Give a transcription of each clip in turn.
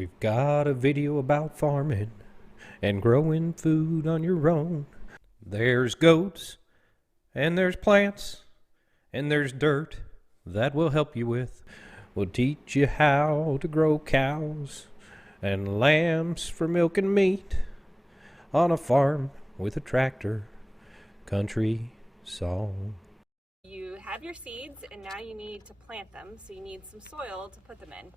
We've got a video about farming and growing food on your own. There's goats, and there's plants, and there's dirt that we'll help you with. We'll teach you how to grow cows and lambs for milk and meat on a farm with a tractor. Country song. You have your seeds and now you need to plant them, so you need some soil to put them in.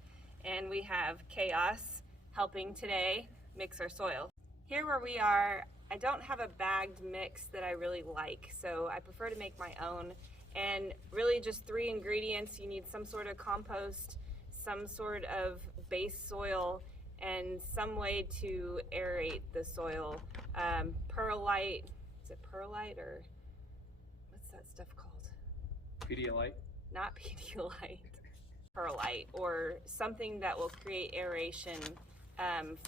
And we have Chaos helping today mix our soil. Here where we are, I don't have a bagged mix that I really like, so I prefer to make my own. And really just 3 ingredients. You need some sort of compost, some sort of base soil, and some way to aerate the soil. Perlite, is it perlite or what's that stuff called? Pedialyte? Not Pedialyte. Perlite, or something that will create aeration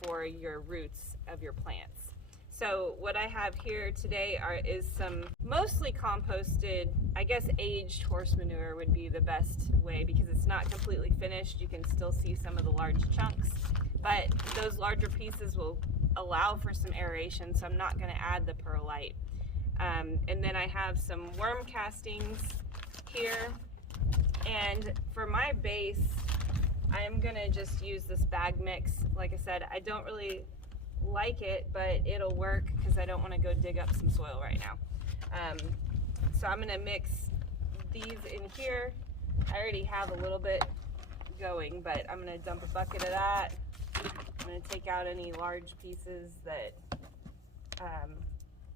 for your roots of your plants. So what I have here today is some mostly composted, I guess aged horse manure would be the best way because it's not completely finished. You can still see some of the large chunks, but those larger pieces will allow for some aeration, so I'm not going to add the perlite. And then I have some worm castings here. And for my base, I am gonna just use this bag mix. Like I said, I don't really like it, but it'll work because I don't want to go dig up some soil right now. So I'm gonna mix these in here. I already have a little bit going, but I'm gonna dump a bucket of that. I'm gonna take out any large pieces that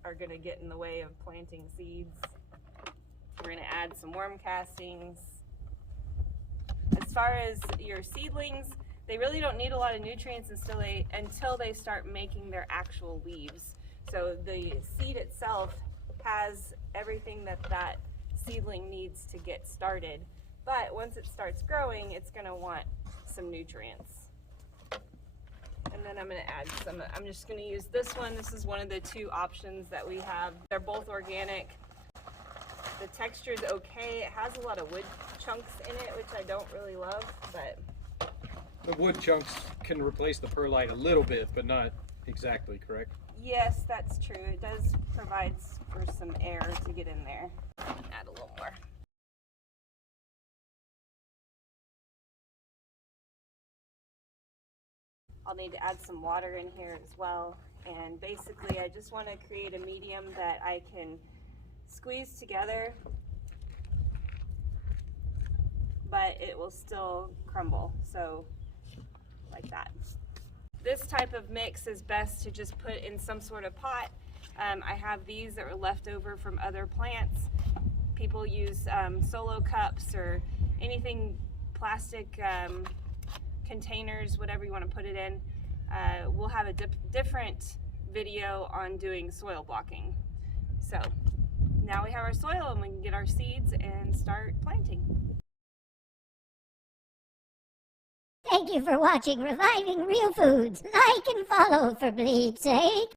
are gonna get in the way of planting seeds. We're gonna add some worm castings. As far as your seedlings, they really don't need a lot of nutrients until they start making their actual leaves. So the seed itself has everything that seedling needs to get started. But once it starts growing, it's going to want some nutrients. And then I'm going to add some. I'm just going to use this one. This is one of the 2 options that we have. They're both organic. The texture is okay. It has a lot of wood chunks in it, which I don't really love, but... The wood chunks can replace the perlite a little bit, but not exactly, correct? Yes, that's true. It does provide for some air to get in there. Add a little more. I'll need to add some water in here as well. And basically, I just want to create a medium that I can squeeze together, but it will still crumble, so like that. This type of mix is best to just put in some sort of pot. I have these that were left over from other plants. People use solo cups or anything, plastic containers, whatever you want to put it in. We'll have a different video on doing soil blocking. So now we have our soil and we can get our seeds and start planting. Thank you for watching Reviving Real Foods. Like and follow for bleep's sake.